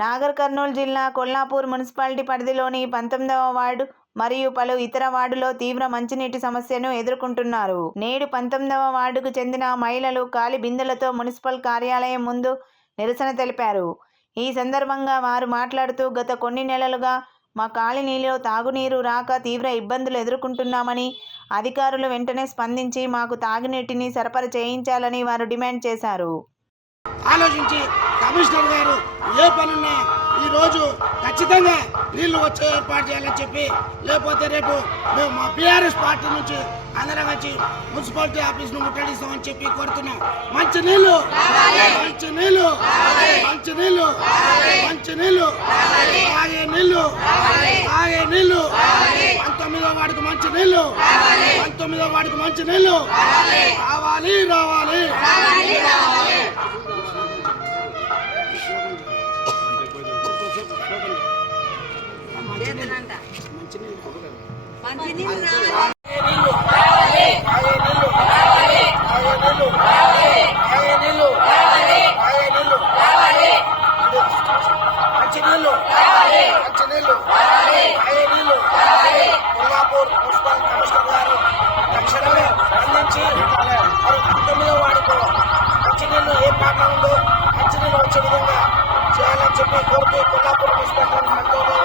నాగర్ కర్నూలు జిల్లా కొల్లాపూర్ మున్సిపాలిటీ పరిధిలోని పంతొమ్మిదవ వార్డు మరియు పలు ఇతర వార్డులో తీవ్ర మంచినీటి సమస్యను ఎదుర్కొంటున్నారు. నేడు పంతొమ్మిదవ వార్డుకు చెందిన మహిళలు కాలి బిందెలతో మున్సిపల్ కార్యాలయం ముందు నిరసన తెలిపారు. ఈ సందర్భంగా వారు మాట్లాడుతూ గత కొన్ని నెలలుగా మా కాలనీలో తాగునీరు రాక తీవ్ర ఇబ్బందులు ఎదుర్కొంటున్నామని అధికారులు వెంటనే స్పందించి మాకు తాగునీటిని సరఫరా చేయించాలని వారు డిమాండ్ చేశారు. ఆలోచించి కమిషనర్ గారు ఏ పనున్నా ఈరోజు ఖచ్చితంగా నీళ్ళు వచ్చే ఏర్పాటు చేయాలని చెప్పి లేకపోతే రేపు మేము మా బీఆర్ఎస్ పార్టీ నుంచి అందరం వచ్చి మున్సిపాలిటీ ఆఫీస్ను ముట్టడిస్తామని చెప్పి కోరుతున్నాం. మంచి నీళ్ళు మంచి నీళ్ళు మంచి నీళ్ళు మంచి నీళ్ళు తాగే నీళ్ళు తాగే నీళ్ళు పంతొమ్మిదో వాడికి మంచి నీళ్ళు పంతొమ్మిదో వాడికి మంచి నీళ్ళు కావాలి విధంగా చేయాలని చెప్పి కోరుతూ కొల్లాపూర్ మున్సిపల్ మనతో